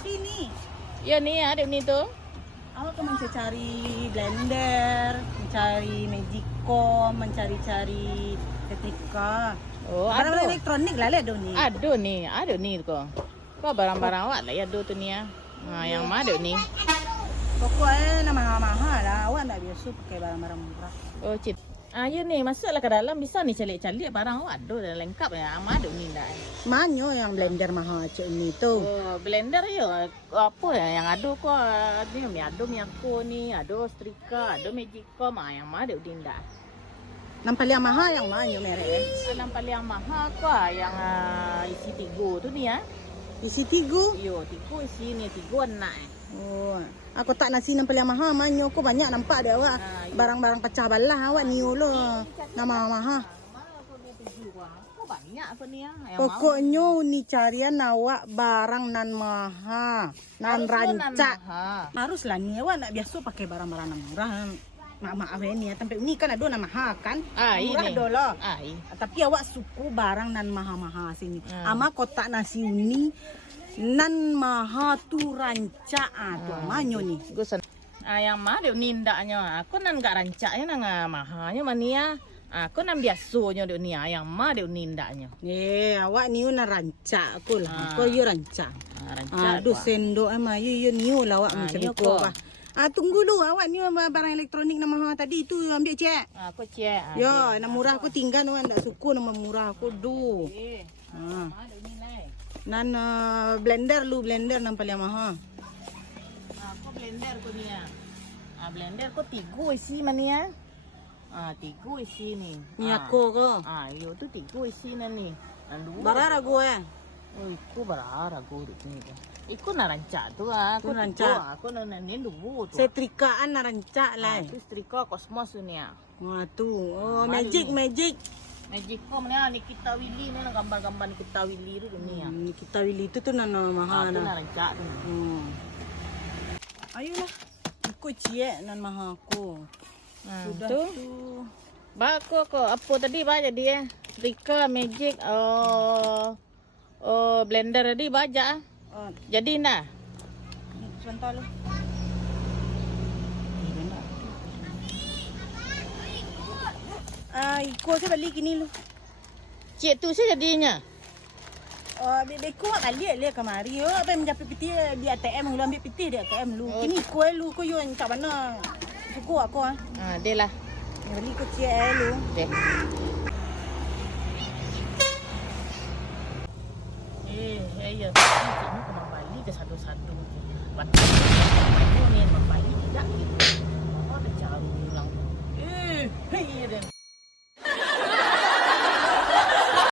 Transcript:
sini. Ya ni ada ni tu. Awak kan mencari blender, mencari magicom, mencari-cari setrika. Oh, Barang-barang ada. elektronik lah ada ni. Ada ni ko. Kau barang-barang awak lah ya tu ni ya. Yang mana ni? Pokoknya mahal-mahal lah. Awak tak biasa pakai barang-barang murah. Oh, cip. Ya ni, masuklah ke dalam bisa ni calik-calik barang awak ada dah lengkap ya. Ada ni dah. Mana yang blender mahal cik ni tu? Oh, blender ya. Apa ya yang ada ko ni ada Miyako ni, ada setrika, ada magicom, yang mana ni dah. Yang paling mahal yang mana merek? Yang paling mahal ko yang isi 3 tu ni ya. Isi 3? Yo, 3 isi ni 3 nak. Oh, aku tak nasi yang paling mahal. Mana aku banyak nampak dia awak. Barang-barang pecah balah awak ni lah. Nama mahal. Banyak apa ni ya? Pokoknya ni carian awak barang nan mahal, nan rancak. Haruslah ni awak nak biasa pakai barang-barang nan murah. Maaf ni ya, tempat ni kan ada nan mahal kan? Murah ini. dolah. Tapi awak suku barang nan mahal-mahal sini. Ama kotak nasi uni nan mahal tu rancak tu manyo ni. Yang mana ni ndaknya? Aku nan gak rancaknya nang mahalnya mania. Aku nan biasanya dia ni yang mana dia ni ndaknya. Awak ni nan rancak aku lah. Aku yo rancak. Rancak. Aduh sendok ama yo niu lah awak macam tu bah. Tunggu dulu awak ni barang elektronik nama mahal tadi tu ambil cek. Aku cek. Yo, nama murah aku tinggal awak tak suka nama murah aku du. Nan blender nan paling mahal. Aku blender ko niya. Blender ko 3 isi mania. 3 isi ni. Miyako ko. Yo tu 3 isi na ni. Barara go Iku barara go ni. Iku na rancak tu aku rancak. Aku na dulu tu. Setrikaan na rancak lah. Itu setrika kosmos tu ni. Wah tu. Oh, magic. Magicom ni Nikita Willy ni gambar-gambar Nikita Willy tu ni. Nikita Willy tu nan mahal Itu na. na rancak tu. Ayolah. Ikut cik nan mahal aku. Sudah tu. Bako ko apa tadi ba jadi setrika magic blender tadi baja. Jadi nah. Sebentar lu. Ikut saya balik kini lu. Cik tu saya jadinya. Beko kali le kemari yo apa menjapit piti di ATM lu ambil piti di ATM lu. Kini kuai lu ko yo kat mana? Suku aku Dia lah. Beli ko cik lu. Deh. Ya. Ini kembali ke satu-satu. Buat ni kembali tidak gitu.